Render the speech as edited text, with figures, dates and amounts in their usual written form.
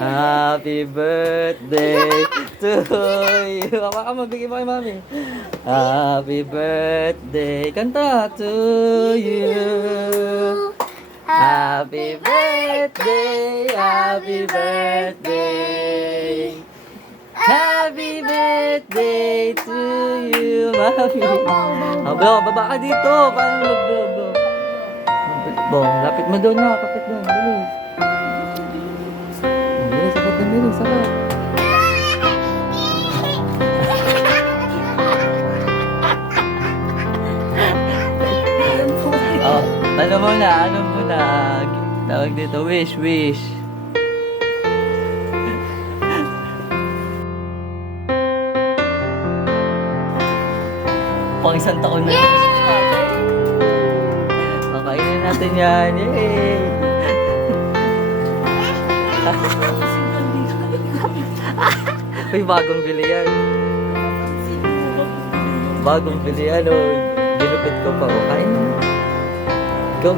Happy birthday to you. Hawa ka, mabigay mo kay mami. Happy birthday. Kanta to you. Happy birthday. Happy birthday. Happy birthday to you, mami. Bro, baba ka dito. Paano bro? Bong, lapit mo doon na. Kapit doon. Bilis. Bilis, sapat na bilis. Sapat. Oh, ano muna. Tawag dito, wish. Pang isang taon na. Kakainin natin yan. Yay! Uy, bagong bili yan. Bagong bili yan. Oh. Ginupit ko pa. Oh, kain na. Go.